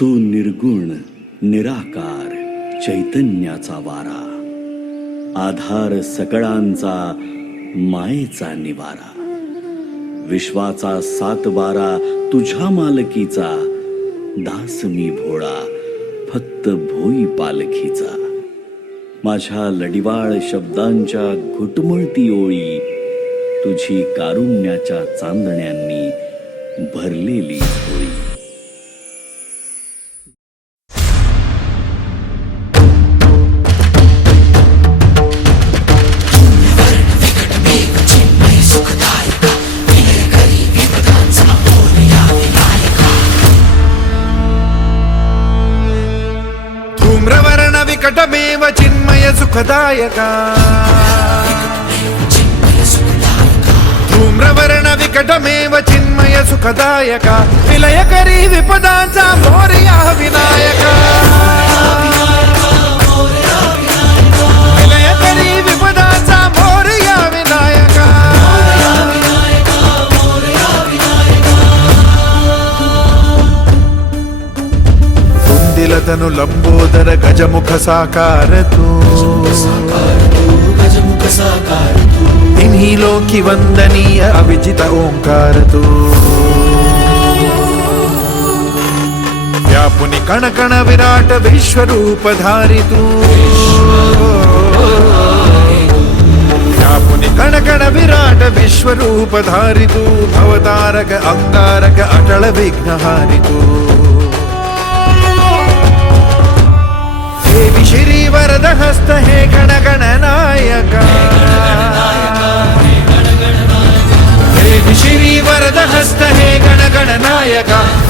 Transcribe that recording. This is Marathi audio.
तू निर्गुण निराकार चैतन्याचा वारा. आधार सकळांचा मायेचा निवारा. विश्वाचा सात बारा तुझ्या मालकीचा. दास मी भोळा फक्त भोई पालखीचा. माझ्या लडिवाळ शब्दांच्या घुटमळती ओळी तुझी कारुण्याच्या चांदण्यांनी भरलेली होळी. ధూమ్రవరణ వికటమేవ చిన్మయ సుఖదాయక. ధూమ్రవరణ వికటమేవ చిన్మయ సుఖదాయక. విలయకరీ విపదాంచ మోరియా వినాయక. ಸಕಲಜಗದನು ಲಂಬೋದರ ಗಜಮುಖ ಸಾಕಾರತು ಗಜಮುಖ ಸಾಕಾರತು ಲೋಕಿ ವಂದನೀಯ ಅಭಿಜಿತ ಓಂಕಾರತು ವ್ಯಾಪುನಿ ಕಣ ಕಣ ವಿರಾಟ ವಿಶ್ವರೂಪ ಧಾರಿತು ವ್ಯಾಪುನಿ ಕಣ ಕಣ ವಿರಾಟ ವಿಶ್ವರೂಪ ಧಾರಿತು ಅವತಾರಕ ಅಂಗಾರಕ, ಅಟಳ ವಿಘ್ನ ಹಾರಿತು हस्त हे गण